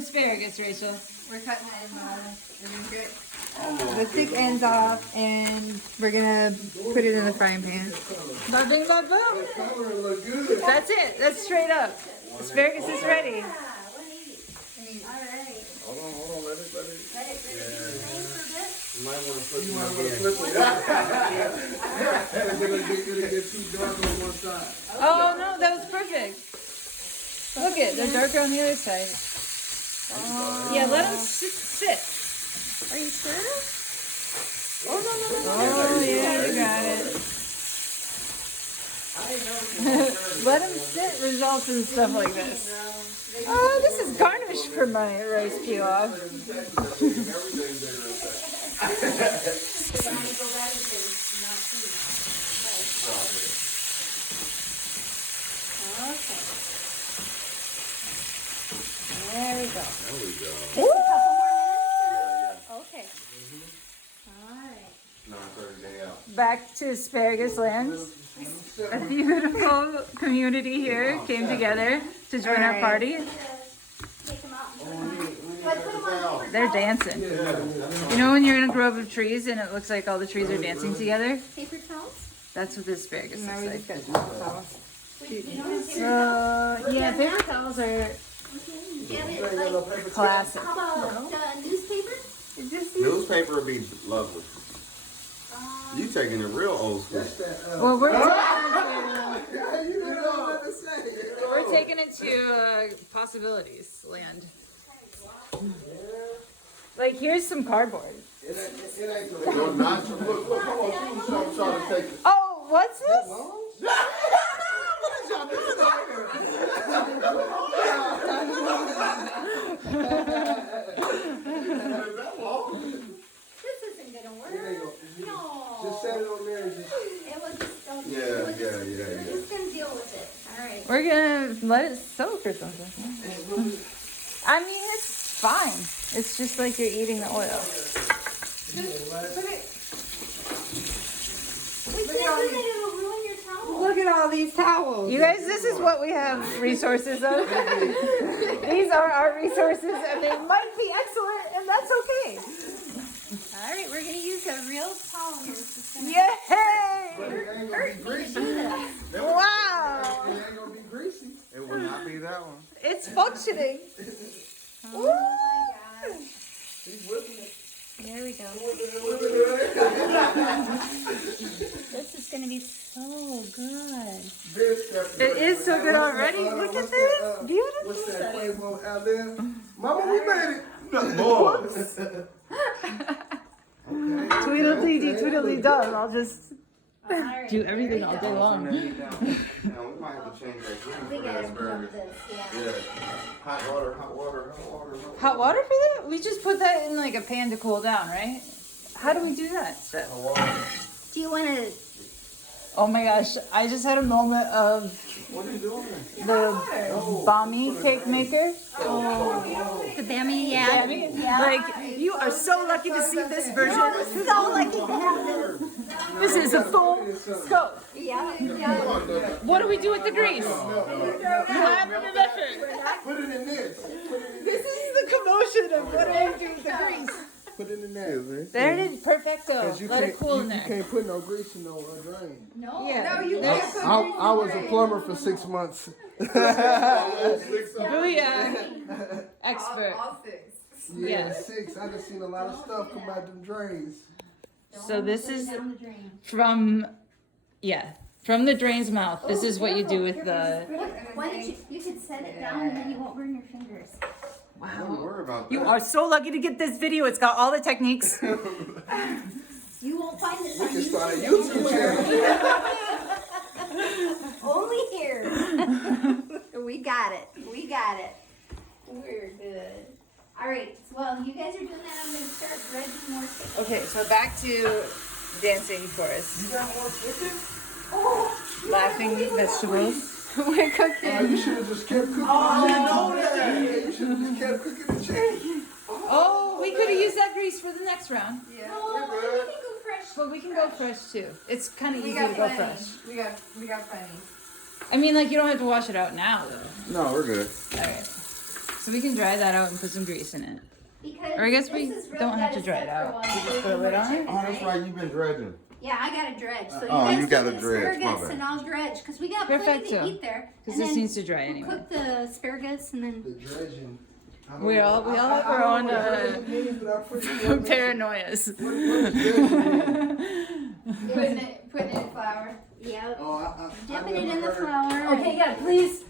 asparagus, Rachel. We're cutting the thick ends off, and we're gonna put it in the frying pan. Ba bing ba boom. That's it. That's straight up. Asparagus is ready. Hold on, let it. Let it remain for a bit. You might want to flip it again. It'll get too dark on one side. Oh no, that was perfect. Look it, they're darker on the other side. Yeah, let them sit. Are you sure? Oh no. Oh yeah, you got it. Let them sit results in stuff like this. Oh, this is garnish for my rice pilaf. There we go. Takes a couple more minutes. Okay. All right. 9:30 day out. Back to asparagus land. A beautiful community here came together to join our party. Take them out. Put them on. They're dancing. You know when you're in a grove of trees and it looks like all the trees are dancing together? Paper towels? That's what this asparagus Now we looks just like. got towels. You don't have paper towels? Yeah, paper towels are Yeah, but like, classic. how about newspaper? Newspaper would be lovely. You taking it real old school. Well, we're We're taking it to possibilities land. like, here's some cardboard. It ain't no not to look. Come on, I'm trying to take it. Oh, what's this? This isn't gonna work. No. Just set it on there and just. It was just don't Yeah. We're just gonna deal with it. All right. We're gonna let it soak or something. I mean, it's fine. It's just like you're eating the oil. We can't do that. It'll ruin your towel. Look at all these towels. You guys, this is what we have resources of. These are our resources, and they might be excellent, and that's okay. All right, we're gonna use a real towel here. It's just gonna Yay! hurt me to do this. Wow! It ain't gonna be greasy. It will not be that one. It's functioning. Oh my gosh. He's whipping it. There we go. This is gonna be so good. It is so good already. Look at this. Beautiful. What's that Quavo out there? Mama, we made it. No, Tweedledee, tweedledee-dum. I'll just All right, do everything all day long. Now we might have to change that green we for gotta that jump asparagus. this, yeah. Yeah. Hot water. Hot water for that? We just put that in like a pan to cool down, right? How do we do that stuff? Hot water. Do you wanna Oh my gosh, I just had a moment of What are you doing? the Bami cake maker. the Bammy? Yeah. Like, you are so lucky to see this version. So lucky to have this. This is a full scope. Yeah. What do we do with the grease? Collaborative effort. Put it in this. This is the commotion of what do we do with the grease. Put it in there, man. There it is, perfecto. Let it cool in You there. can't put no grease in no drain. No. Yeah. No, you can't put I was a plumber for 6 months. Booyah. Expert. all six. Yeah, Yes. 6. I just seen a lot of stuff come out them drains. So this is Down the drain. from the drain's mouth. This is what you do with the. Why don't you could set it down and then you won't burn your fingers. Don't worry about that. You are so lucky to get this video. It's got all the techniques. You won't find this We on can start a YouTube. YouTube channel. Only here. We got it. We got it. We're good. All right. Well, you guys are doing that. I'm going to start dredging more chicken. Okay, so back to dancing chorus. You got more chicken? Oh, Laughing vegetables. We're cooking. You should have just kept cooking the chicken. Yeah, you should have just kept cooking the chicken. Oh, we could have used that grease for the next round. no, we can go fresh. But we can go fresh too. It's kind of We easy got to go plenty. fresh. We got plenty. I mean, like, you don't have to wash it out now, though. No, we're good. All right. So we can dry that out and put some grease in it. Because Or I guess this we is really don't have gotta to dry it set for out. one, We just so put a lid on it? chicken, Oh, that's right. You've been dredging. Yeah, I gotta dredge. So Oh, you you guys gotta do the dredge, my asparagus bad. and I'll dredge because we got plenty to Perfecto. eat there. Because And this then needs to dry we'll anyway. cook the asparagus and then The dredging. I don't We know. all have I our don't own know what dredging means, but I'm pretty sure that's- paranoias. What does dredging mean? Putting it in flour. yeah, Oh, I dipping it never in the heard- flour. Okay, yeah, please.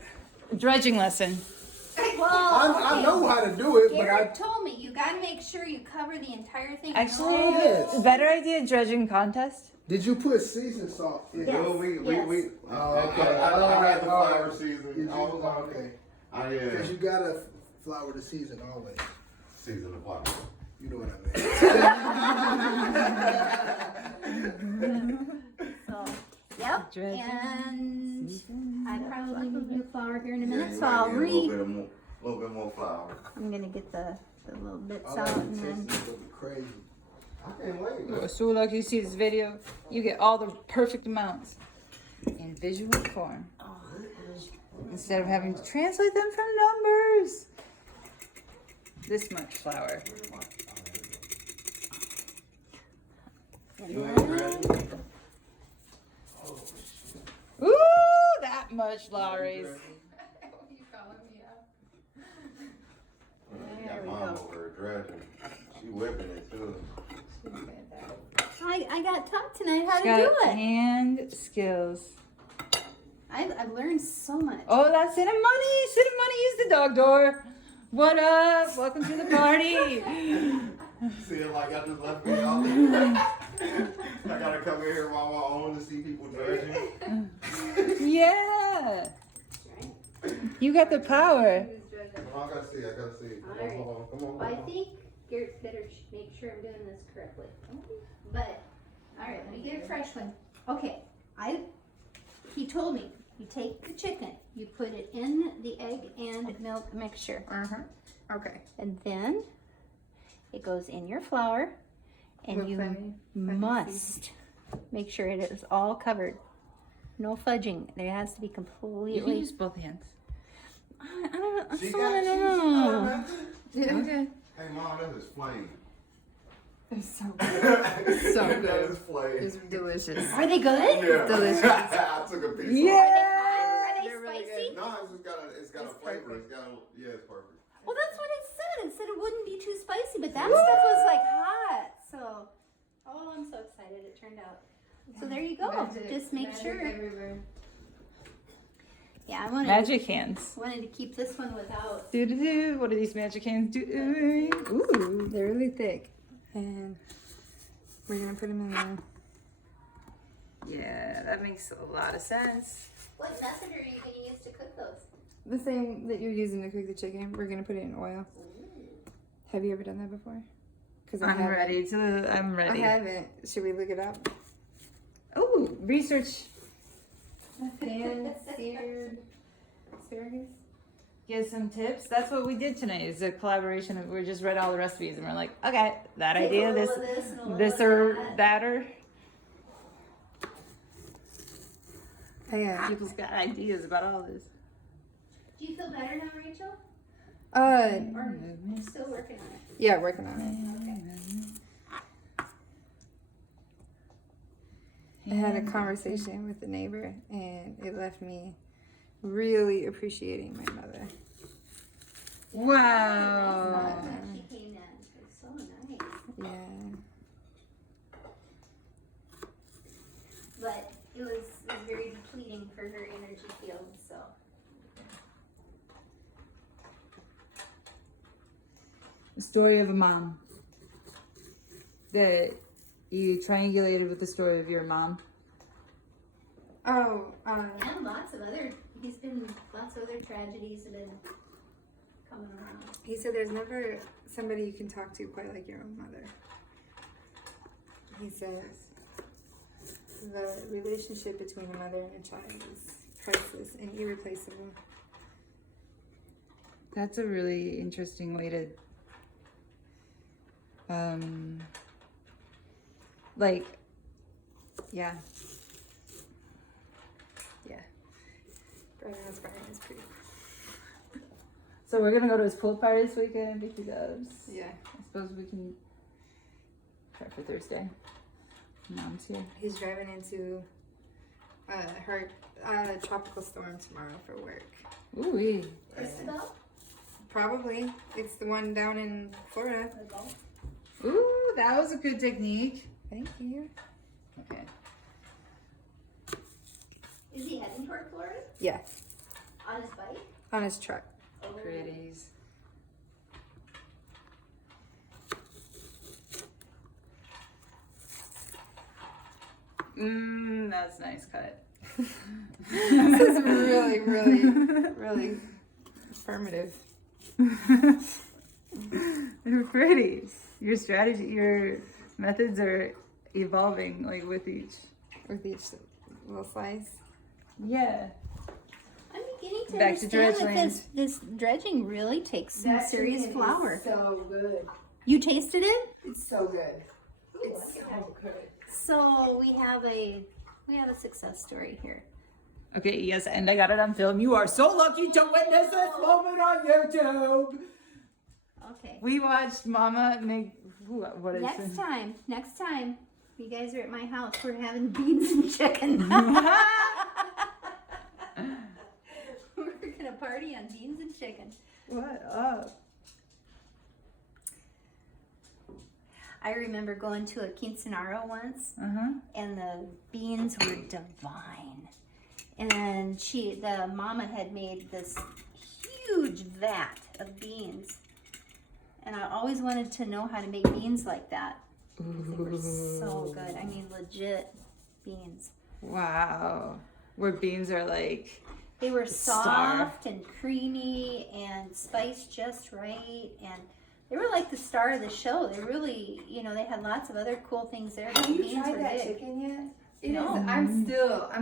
Dredging lesson. Well, I okay. know how to do it, but Garrett told me you gotta make sure you cover the entire thing. Actually, Yes. better idea, dredging contest. did you put seasoned salt in? Yes. Well, we, Oh, okay. I had the All flour right. season. Did you? I was on Okay. yeah. Because you gotta flour the season always. Season the pot. You know what I mean. So, yep. Dredging. And I probably will do flour here in a Yeah, minute, you so might I'll need a little bit more flour. I'm gonna get the little bits I out like and the then. taste. It's gonna be crazy. I can't wait. So lucky you see this video. You get all the perfect amounts in visual form. Instead of having to translate them from numbers. This much flour. You ain't dredging? Ooh, that much Lowry's. You got mom over there dredging. She whipping it too. I got taught tonight how She to do got it. hand skills. I've learned so much. Oh, that's Cinnamony. Cinnamony is the dog door. What up? Welcome to the party. See it like I just left me out there. I gotta come in here on my own to see people dredging. Yeah. You got the power. I gotta see. Come on, hold on. Come on. Well, I think Garrett better make sure I'm doing this correctly. But, alright, let me get a fresh one. Okay, he told me, you take the chicken, you put it in the egg and milk mixture. Okay. And then it goes in your flour and With you plenty must make sure it is all covered. No fudging. There has to be You can completely. use both hands. I don't know. She I got don't she know. got it. Okay. Hey mom, that is flame. It's so good. So That good. is flame. It's delicious. Are they good? Yeah. delicious. I took a piece. Yeah. Are they They're really spicy? No, it's got a flavor. perfect. It's perfect. Well, that's what it said. It said it wouldn't be too spicy, but that stuff was like hot. So, oh, I'm so excited it turned out. So there you go. Just make sure. Yeah, I wanted Magic hands. to keep this one without. Do do do. What are these magic hands doing? Ooh, they're really thick. And we're gonna put them in there. Yeah, that makes a lot of sense. What method are you going to use to cook those? The same that you're using to cook the chicken. We're gonna put it in oil. Have you ever done that before? Because I'm ready. I'm I ready. haven't. Should we look it up? Oh, research. Pan seared asparagus. Get some tips. That's what we did tonight. Is a collaboration of we just read all the recipes and we're like, okay, that Take a idea, little this, of this and a little this of or that. that or. Yeah. People's got ideas about all this. Do you feel better now, Rachel? Or Or still working on it? yeah, working on it. Okay. I had a conversation with a neighbor, and it left me really appreciating my mother. Wow. She came in. It's so nice. Yeah. But it was very depleting for her energy field, so. The story of a mom. That you triangulated with the story of your mom. Oh, And lots of other tragedies have been coming around. he said there's never somebody you can talk to quite like your own mother. He says the relationship between a mother and a child is priceless and irreplaceable. That's a really interesting way to like, yeah. Yeah. Bread and asparagus is pretty. So we're gonna go to his pool party this weekend because Yeah. I suppose we can prep for Thursday. Mom's here. He's driving into tropical storm tomorrow for work. Ooh. Christabel? Probably. It's the one down in Florida. Ooh, that was a good technique. Thank you. Okay. Is he heading toward Florida? Yeah. On his bike? On his truck. Oh. Pretties. That's nice cut. This is really, really, really affirmative. They're pretty. Your strategy, your methods are evolving like with each. With each little slice. Yeah. I'm beginning to Back to understand that dredging. this dredging really takes some serious flour. So good. You tasted it? It's so good. It's so good. So we have a success story here. Okay, yes, and I got it on film. You are so lucky to witness this moment on YouTube. Okay. We watched Mama make what is Next it? time, you guys are at my house, we're having beans and chicken. We're gonna party on beans and chicken. What up? I remember going to a quinceanera once, and the beans were divine. And the mama had made this huge vat of beans. And I always wanted to know how to make beans like that. They were so good. I mean, legit beans. Wow. Where beans are like They were Star. soft and creamy and spiced just right. And they were like the star of the show. They really, they had lots of other cool things there. But Have the you beans tried were that big. chicken yet? It No. is. I'm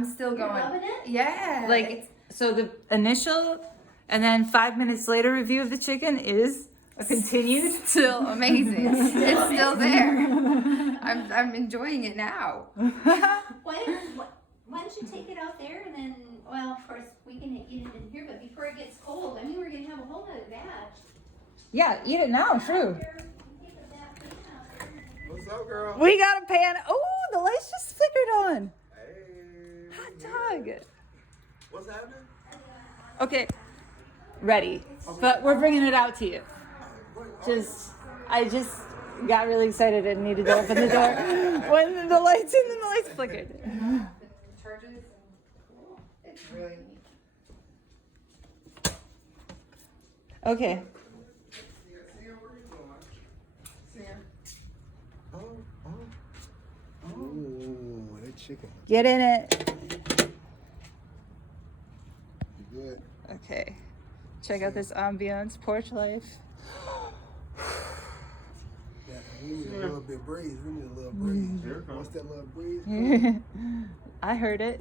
still You're going. loving it? Yeah. like so the initial and then 5 minutes later review of the chicken is a continued. still amazing. It's still there. I'm enjoying it now. Why don't you take it out there and then, well, of course, we can eat it in here, but before it gets cold, I mean, we're going to have a whole other batch. Yeah, eat it now, true. What's up, girl? We got a pan. Oh, the lights just flickered on. Hey. Hot dog. What's happening? Okay, ready. But we're bringing it out to you. I just got really excited and needed to open the door when the lights flickered. Charges. It's really neat. Okay. Ooh, that chicken. Get in it. Good. Okay. Check out this ambiance, porch life. Yeah, we need a little bit breeze. We need a little breeze. Here it comes. What's that little breeze? I heard it.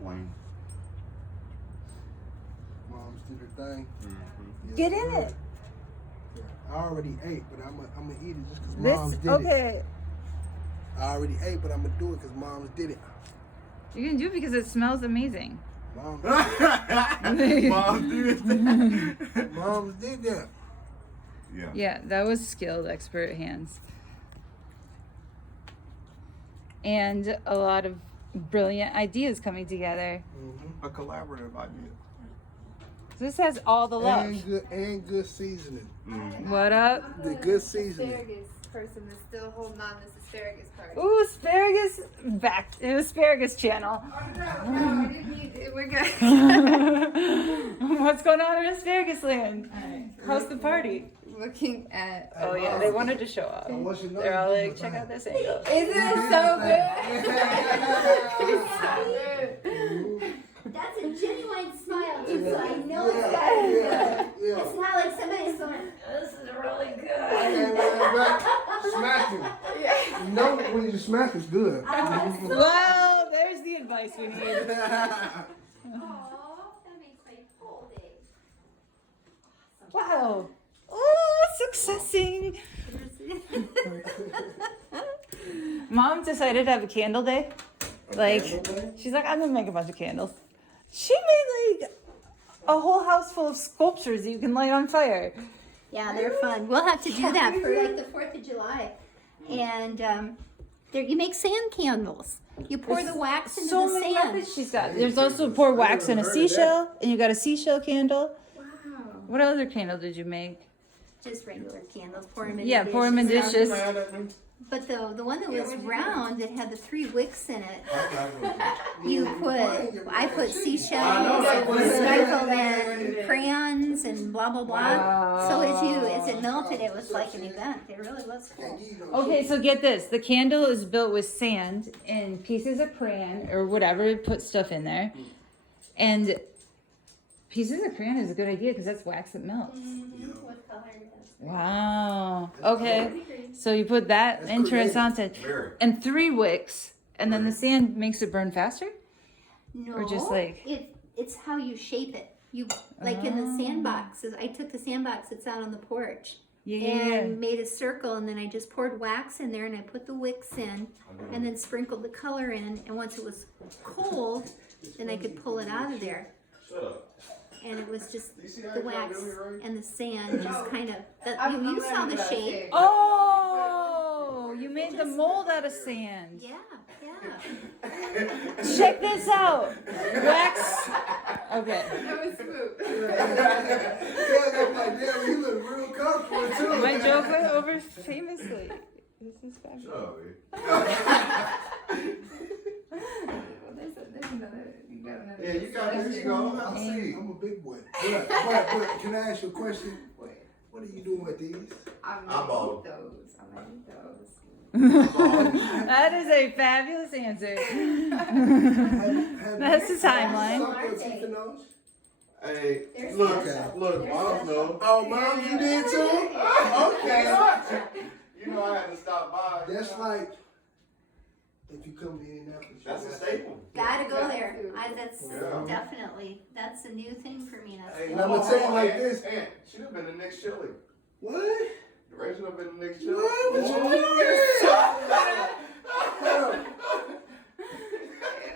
Flame. Mom's did her thing. Yes, Get in sir. it. Yeah, I already ate, but I'm gonna eat it just because This Mom's did it. okay. I already ate, but I'm gonna do it because Mom's did it. You're gonna do it because it smells amazing. Mom's Mom did that. Mom's did that. Yeah. Yeah, that was skilled, expert hands. And a lot of brilliant ideas coming together. A collaborative idea. This has all the love. And good seasoning. What up? The good seasoning. Asparagus person is still holding on this asparagus part. Ooh, asparagus back. Asparagus channel. No, I didn't need it. We're good. What's going on in asparagus land? How's the party? Looking at. Oh yeah, they wanted to show off. So what you know, They're all you like, do check the out this angle. Isn't it so good? That's a genuine smile, too, so I know it's Yeah, that. yeah. It's not like somebody's going, this is really good. Smack him. You know when you smack it's good. Well, there's the advice we need. Aw, that makes my whole day. Wow. Oh, successing. It Mom decided to have a candle day. Like, she's like, I'm gonna make a bunch of candles. She made like a whole house full of sculptures that you can light on fire. Yeah, they're fun. We'll have to do that for like the 4th of July. And there you make sand candles. You pour the wax into So the many sand. methods she's got. There's also pour wax in a seashell, and you got a seashell candle. Wow. What other candle did you make? Just regular candles. Pour them in Yeah, pour them in dishes. dishes. Mad at me? But the one that was round, it had the 3 wicks in it. I put seashells and sparkled and crayons and blah blah blah. Wow. So as it melted, it was like an event. It really was cool. Okay, so get this. The candle is built with sand and pieces of crayon or whatever, put stuff in there. And pieces of crayon is a good idea because that's wax that melts. What color is it? Wow. Okay. So you put that interest onto Very. and 3 wicks, and then the sand makes it burn faster? No, Or just like- it's how you shape it. You like in the sandboxes. I took the sandbox that's out on the porch Yeah. and made a circle, and then I just poured wax in there, and I put the wicks in, and then sprinkled the color in. And once it was cold, then I could pull it out of there. Shut up. And it was just You see how the you wax do it, right? and the sand, just kind of. You saw remember the that shape. Oh, you made the mold out of sand. Yeah, yeah. Check this out. Wax. Okay. That was swoop. Yeah, I'm like, damn, you look real comfortable too. My joke went over famously. This is fabulous. Shut up, man. There's another. You got another. Yeah, you got this. You go. I'll see. I'm a big boy. But can I ask you a question? What are you doing with these? I'm I'm gonna bald. eat those. I'm gonna eat those. That is a fabulous answer. Have That's the you timeline. sucked your teeth in those? Hey, There's look, special. look, moms know. Oh, Mom, you did too? Okay. You know I had to stop by. That's like, if you come to Indianapolis. That's a staple. Gotta go there. That's Yeah. definitely, that's a new thing for me. That's Hey, And I'ma tell you like this. Aunt, she'd have been the next chili. What? Rachel have been the next chili. What? What you doing?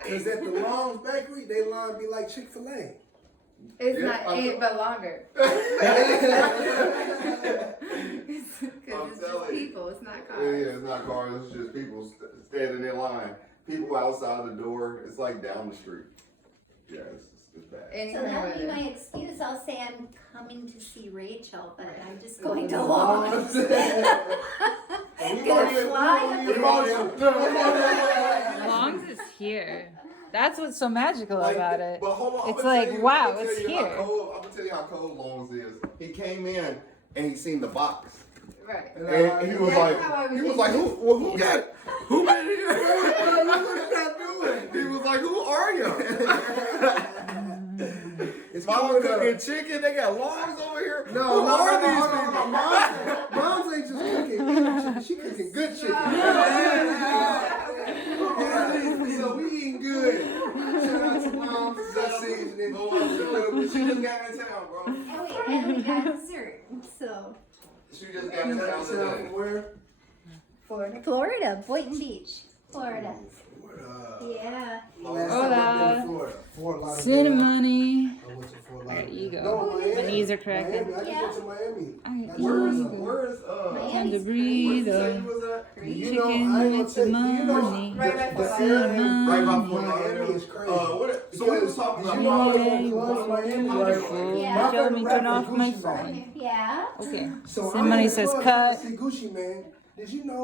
Because at the Long's Bakery, they line be like Chick-fil-A. It's Yeah, not I'm- 8, but longer. Because I'm it's just telling you. people. It's not Yeah, cars. it's not cars, it's just people standing in line. People outside the door. It's like down the street. Yeah, it's bad. Any So kind of that'll be weather. my excuse. I'll say I'm coming to see Rachel, but I'm just going to Long's. Gonna fly. Long's is here. That's what's so magical Like, about it. But hold on, It's I'ma like, tell you- wow, I'ma tell it's you how here. cold- I'm gonna tell you how cold Long's is. He came in and he seen the box. Right. And he was That's how I was like, who got it? Who made it here? He was like, who are you? It's Mama cool cooking enough. chicken. They got logs over here. No, who are these hold people? on. Mom's ain't just cooking any chicken. She cooking good chicken. So we eating good. Shout out to Mom's Best Seasoning. She just got in town, bro. And we got dessert. So, She just got in town today. Where? Florida, Boynton Beach, Florida. Yeah. Last Hola. time I've been to Florida. Fort Lauderdale. Cinnamony. I went to Fort There Lauderdale. you go. No, Miami. My knees are cracking. Miami. I Yeah. just went to Miami. Where's Time to where breathe. you say you was at? You know, I Chicken ain't gonna with tell you, some you know, money. Right by Fort Cinnamon. Right by Fort Miami Lauderdale. is crazy. So we was talking Did about you know I was Miami. in clubs, Miami, right? Wonderful. Yeah. My Show favorite me rapper turn off is my Gucci phone. Mane. Yeah. Okay. So Somebody I'm in says clubs, cut. I see Gucci Mane. Did you know